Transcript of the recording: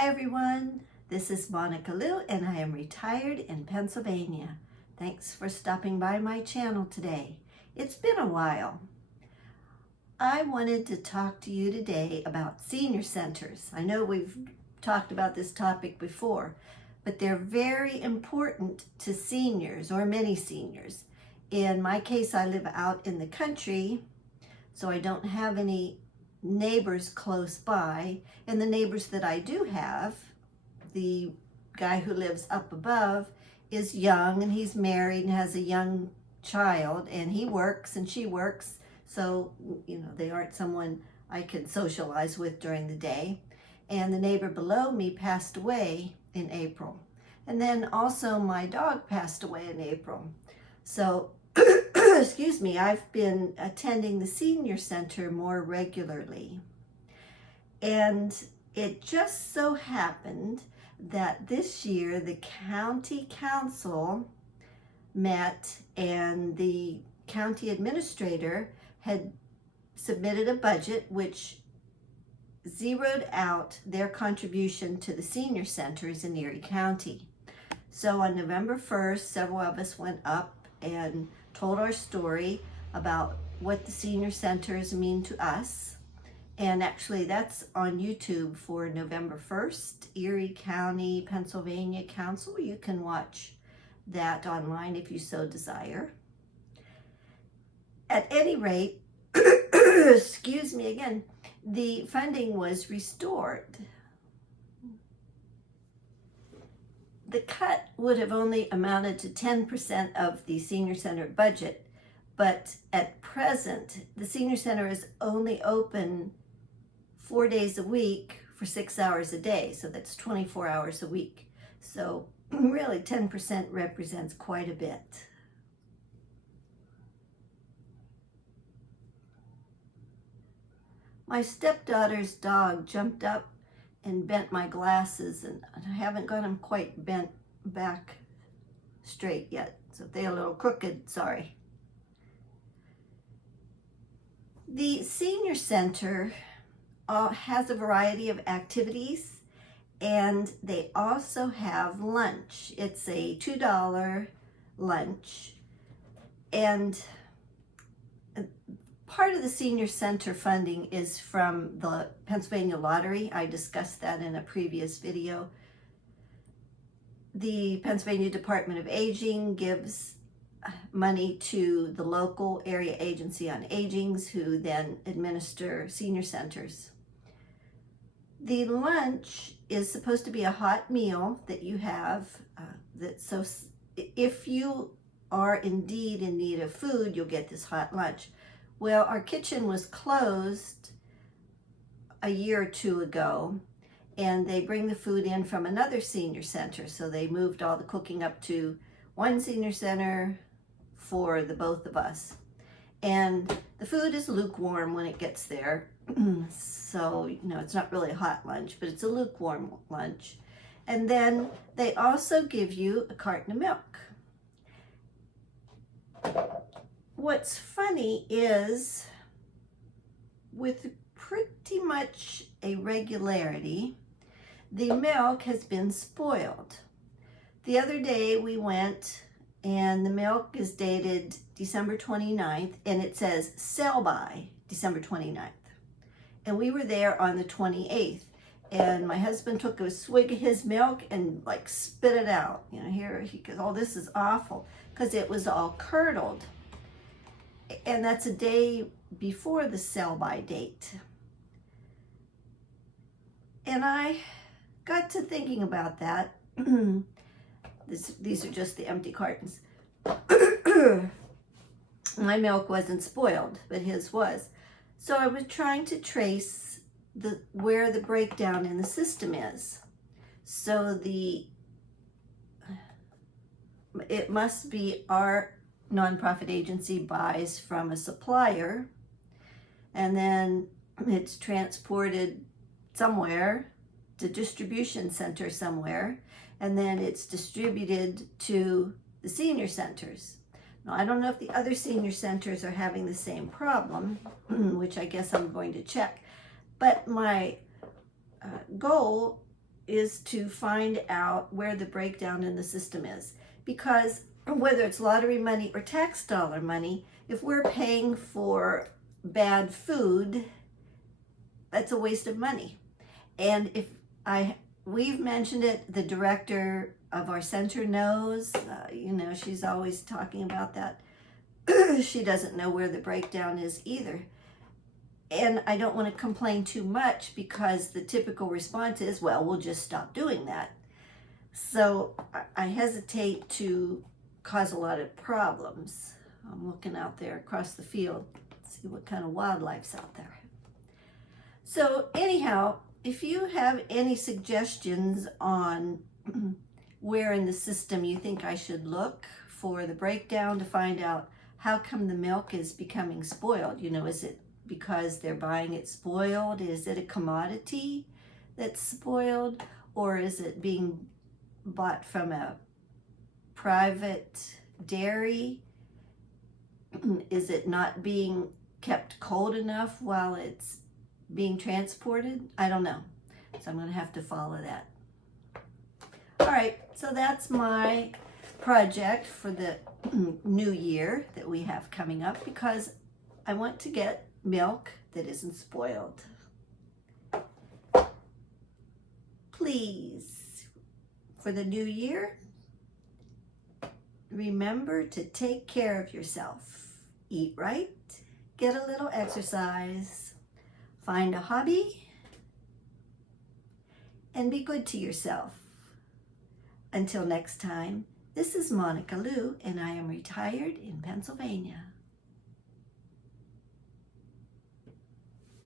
Hi everyone, this is Monica Lou and I am retired in Pennsylvania. Thanks for stopping by my channel today. It's been a while. I wanted to talk to you today about senior centers. I know we've talked about this topic before, but they're very important to seniors or many seniors. In my case, I live out in the country, so I don't have any neighbors close by, and the neighbors that I do have, the guy who lives up above is young and he's married and has a young child, and he works and she works, so they aren't someone I can socialize with during the day. And the neighbor below me passed away in April, and then also my dog passed away in April. So excuse me, I've been attending the senior center more regularly. And it just so happened that this year the county council met and the county administrator had submitted a budget which zeroed out their contribution to the senior centers in Erie County. So on November 1st, several of us went up and told our story about what the senior centers mean to us. And actually that's on YouTube for November 1st, Erie County, Pennsylvania Council. You can watch that online if you so desire. At any rate, excuse me again, the funding was restored. The cut would have only amounted to 10% of the senior center budget, but at present, the senior center is only open 4 days a week for 6 hours a day, so that's 24 hours a week. So really 10% represents quite a bit. My stepdaughter's dog jumped up and bent my glasses, and I haven't got them quite bent back straight yet, so if they're a little crooked, sorry. The senior center has a variety of activities, and they also have lunch. It's a $2 lunch, and part of the senior center funding is from the Pennsylvania Lottery. I discussed that in a previous video. The Pennsylvania Department of Aging gives money to the local area agency on agings, who then administer senior centers. The lunch is supposed to be a hot meal that you have. So if you are indeed in need of food, you'll get this hot lunch. Well, our kitchen was closed a year or two ago, and they bring the food in from another senior center. So they moved all the cooking up to one senior center for the both of us. And the food is lukewarm when it gets there. So, it's not really a hot lunch, but it's a lukewarm lunch. And then they also give you a carton of milk. What's funny is, with pretty much a regularity, the milk has been spoiled. The other day we went, and the milk is dated December 29th, and it says sell by December 29th. And we were there on the 28th, and my husband took a swig of his milk and spit it out. Here he goes, oh, this is awful, because it was all curdled. And that's a day before the sell-by date. And I got to thinking about that. These are just the empty cartons. My milk wasn't spoiled, but his was. So I was trying to trace where the breakdown in the system is. So it must be our nonprofit agency buys from a supplier, and then it's transported somewhere, to distribution center somewhere, and then it's distributed to the senior centers. Now, I don't know if the other senior centers are having the same problem, which I guess I'm going to check, but my goal is to find out where the breakdown in the system is. Because whether it's lottery money or tax dollar money, if we're paying for bad food, that's a waste of money. And if we've mentioned it, the director of our center knows, she's always talking about that. She doesn't know where the breakdown is either. And I don't want to complain too much because the typical response is, well, we'll just stop doing that. So I hesitate to cause a lot of problems. I'm looking out there across the field, see what kind of wildlife's out there. So anyhow, if you have any suggestions on where in the system you think I should look for the breakdown to find out how come the milk is becoming spoiled, is it because they're buying it spoiled? Is it a commodity that's spoiled? Or is it being bought from a private dairy? Is it not being kept cold enough while it's being transported? I don't know. So I'm going to have to follow that. All right, so that's my project for the new year that we have coming up, because I want to get milk that isn't spoiled. Please, for the new year, remember to take care of yourself. Eat right, get a little exercise, find a hobby, and be good to yourself. Until next time, this is Monica Lou, and I am retired in Pennsylvania.